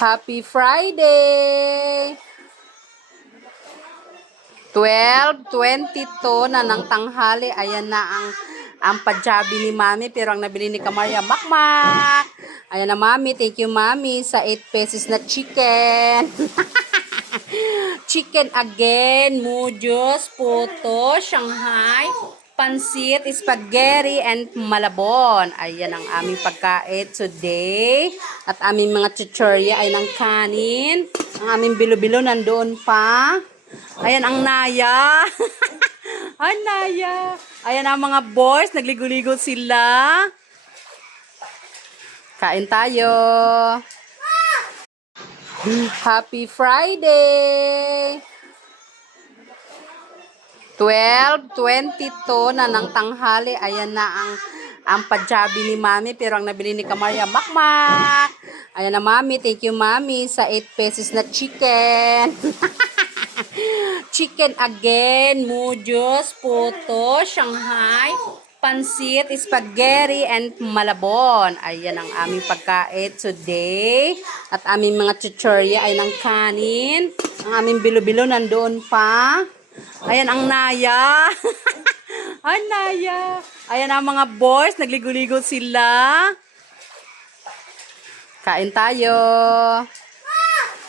Happy Friday! 12:22 na ng tanghali. Ayan na ang pajabi ni Mami. Pero ang nabili ni Kamaria, makmak! Ayan na, Mami. Thank you, Mami, sa 8 pesos na chicken. Chicken again. Mujos, puto, Shanghai, pansit, spaghetti, and malabon. Ayan ang aming pagkain today. At aming mga chichorya ay ng kanin. Ang aming bilo-bilo nandoon pa. Ayan ang Naya. Ang Naya. Ayan ang mga boys. Nagligo-ligo sila. Kain tayo. Happy Friday! 12:22 na ng tanghali. Ayan na ang pajabi ni Mami. Pero ang nabili ni Kamaria, makmak! Ayan na, Mami. Thank you, Mami, sa 8 pesos na chicken. Chicken again. Mujos, puto, Shanghai, pansit, spaghetti, and malabon. Ayan ang aming pagkain today. At aming mga chichorya ay ng kanin. Ang aming bilo-bilo nandoon pa. Ayan ang Naya. Ang Naya. Ayan ang mga boys. Nagligo-ligo sila. Kain tayo.